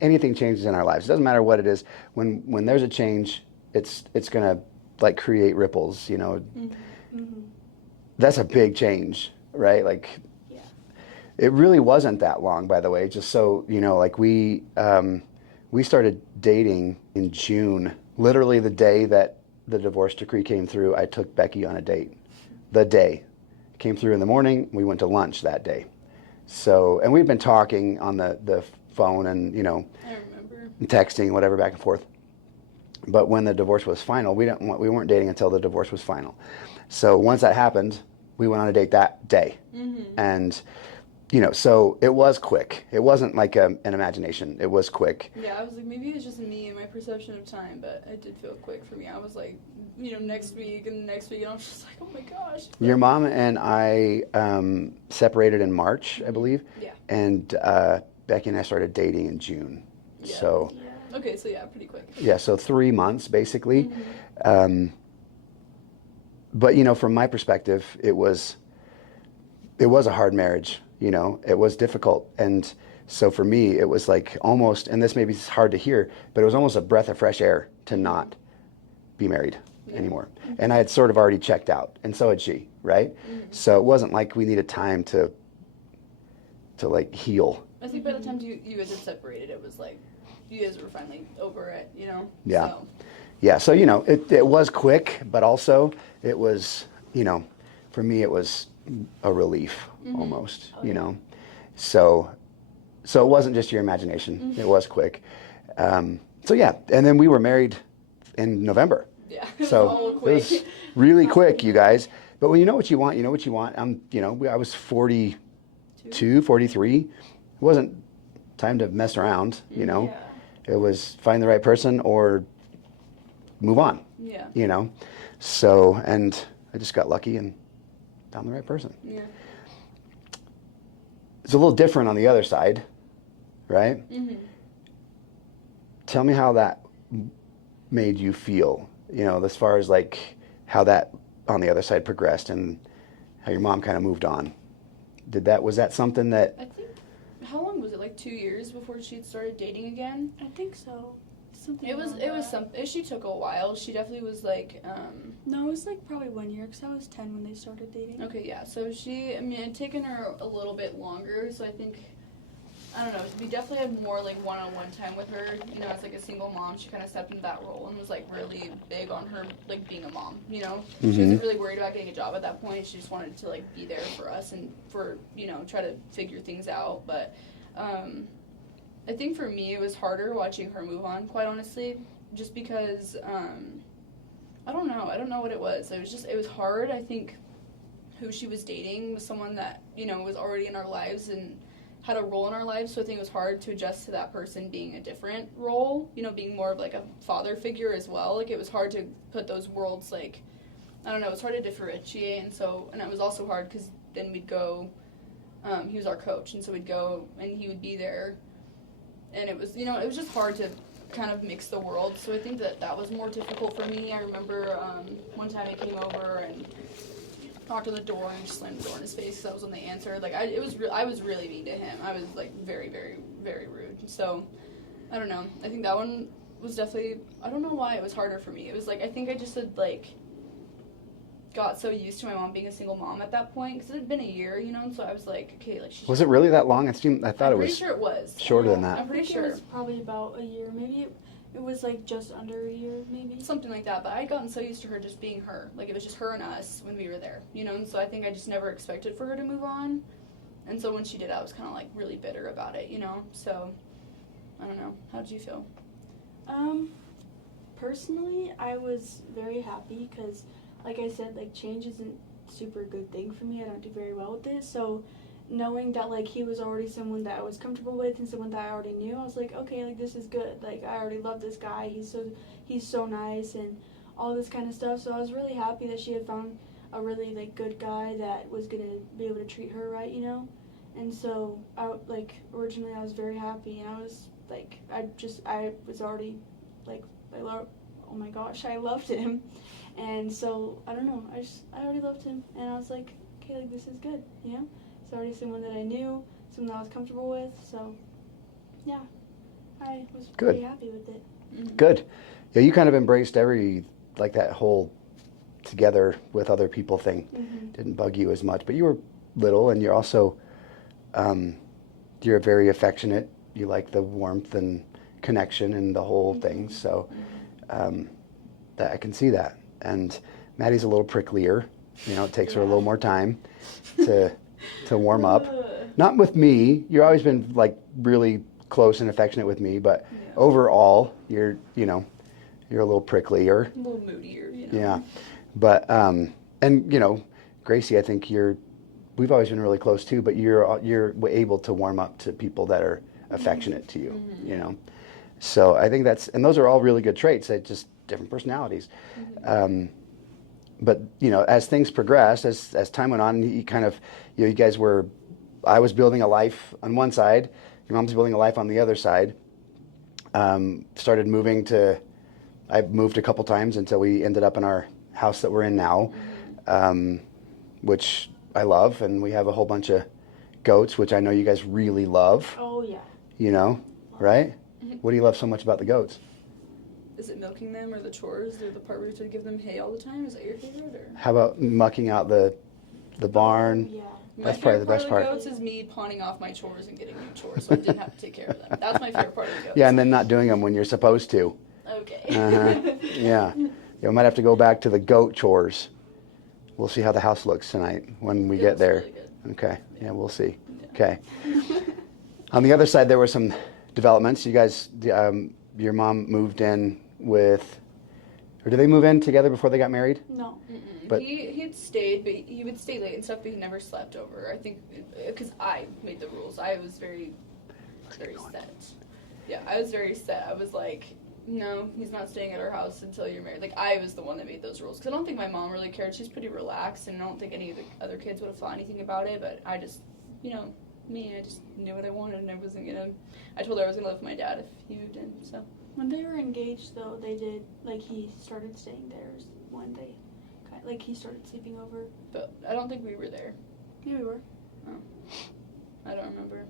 anything changes in our lives. It doesn't matter what it is. When there's a change, it's gonna like create ripples. Mm-hmm. That's a big change, right? Like Yeah. it really wasn't that long, by the way. Just so you know, like we started dating in June. Literally the day that the divorce decree came through, I took Becky on a date. The day it came through in the morning, we went to lunch that day. So, and we've been talking on the phone and I remember. texting, whatever, back and forth. But when the divorce was final, we weren't dating until the divorce was final. So once that happened, we went on a date that day, Mm-hmm. and so it was quick. It wasn't like an imagination. It was quick. Yeah, I was like, maybe it's just me and my perception of time, but it did feel quick for me. I was like, next week and the next week, and I was just like, oh my gosh. Your mom and I separated in March, I believe. Yeah. And Becky and I started dating in June. Yeah. So. Yeah. Okay, so yeah, pretty quick. Yeah, so 3 months basically. Mm-hmm. But from my perspective, it was a hard marriage. It was difficult, and so for me, it was like almost, and this may be hard to hear, but it was almost a breath of fresh air to not be married anymore. Mm-hmm. And I had sort of already checked out, and so had she, right? Mm-hmm. So it wasn't like we needed time to like heal. I think by the time you guys had separated, it was like you guys were finally over it, Yeah. So. Yeah, so it was quick, but also it was, for me it was a relief almost, So it wasn't just your imagination. It was quick. So yeah, and then we were married in November. Yeah. So it was really quick, you guys. But when you know what you want, you know what you want. I was 42, 43. It wasn't time to mess around, Yeah. It was find the right person or move on. Yeah. So, and I just got lucky and found the right person. Yeah. It's a little different on the other side, right? Mm-hmm. Tell me how that made you feel, as far as like how that on the other side progressed and how your mom kind of moved on. Was that something that? I think, how long was it? Like 2 years before she started dating again? I think so. Something. It was something. She took a while. She definitely was like. No, it was like probably 1 year because I was 10 when they started dating. Okay, yeah. So it had taken her a little bit longer. So I think, I don't know. We definitely had more like one-on-one time with her. As like a single mom, she kind of stepped into that role and was like really big on her like being a mom. She wasn't really worried about getting a job at that point. She just wanted to like be there for us and for try to figure things out. But. I think for me it was harder watching her move on, quite honestly, just because, I don't know what it was. It was hard. I think who she was dating was someone that, was already in our lives and had a role in our lives, so I think it was hard to adjust to that person being a different role, being more of like a father figure as well. Like it was hard to put those worlds, like, I don't know, it was hard to differentiate, and it was also hard because then we'd go, he was our coach, and so we'd go and he would be there. And it was, it was just hard to kind of mix the world. So I think that was more difficult for me. I remember one time he came over and knocked on the door and just slammed the door in his face because that was when they answered. Like, I was really mean to him. I was, like, very, very, very rude. So, I don't know. I think that one was definitely, I don't know why it was harder for me. It was, like, I think I just had, like, got so used to my mom being a single mom at that point because it had been a year, and so I was like, okay, like Was it really that long? I thought I'm it was. pretty sure it was shorter than that. I'm pretty I think sure it was probably about a year. Maybe it was like just under a year, maybe. something like that. But I'd gotten so used to her just being her, like it was just her and us when we were there, and so I think I just never expected for her to move on, and so when she did, I was kind of like really bitter about it, So I don't know. How did you feel? Personally, I was very happy because, like I said, like change isn't super good thing for me. I don't do very well with it. So knowing that like he was already someone that I was comfortable with and someone that I already knew, I was like, okay, like this is good. Like I already love this guy. He's so nice and all this kind of stuff. So I was really happy that she had found a really like good guy that was gonna be able to treat her right, And so originally I was very happy, and I was like, I was already like, oh my gosh, I loved him. And so, I don't know, I already loved him, and I was like, okay, like, this is good, It's already someone that I knew, someone that I was comfortable with, so, yeah, I was Good. pretty happy with it. Mm-hmm. Good. Yeah, you kind of embraced like that whole together with other people thing. Mm-hmm. Didn't bug you as much, but you were little, and you're also, you're very affectionate. You like the warmth and connection and the whole thing. So, that I can see that. And Maddie's a little pricklier. You know, it takes her a little more time to warm up. Not with me. You've always been like really close and affectionate with me, but overall, you're a little pricklier. A little moodier, you know. Yeah, but and Gracie, I think we've always been really close too, but you're able to warm up to people that are affectionate to you. Mm-hmm. So I think and those are all really good traits. They're just different personalities. Mm-hmm. But as things progressed, as time went on, you kind of, you guys were, I was building a life on one side, your mom's building a life on the other side. Started moving I moved a couple times until we ended up in our house that we're in now, which I love, and we have a whole bunch of goats, which I know you guys really love. Oh yeah. Right? Mm-hmm. What do you love so much about the goats? Is it milking them or the chores or the part where you have to give them hay all the time? Is that your favorite? Or? How about mucking out the barn? Yeah. That's My probably favorite the best part part. of the goats is me pawning off my chores and getting new chores, so I didn't have to take care of them. That's my favorite part of the goats. Yeah, and then not doing them when you're supposed to. Okay. Yeah. We might have to go back to the goat chores. We'll see how the house looks tonight when we It get looks there. really good. Okay. Yeah, we'll see. Yeah. Okay. On the other side, there were some developments. You guys, your mom moved in or did they move in together before they got married? No. But- he had stayed, but he would stay late and stuff, but he never slept over. I think because I made the rules. I was very set. Yeah, I was very set. I was like, no, he's not staying at our house until you're married. Like, I was the one that made those rules. Because I don't think my mom really cared. She's pretty relaxed, and I don't think any of the other kids would have thought anything about it. But I just, I just knew what I wanted, and I told her I was going to live with my dad if he moved in, so. When they were engaged, though, they did, he started staying there one day. He started sleeping over. But I don't think we were there. Yeah, we were. I don't remember.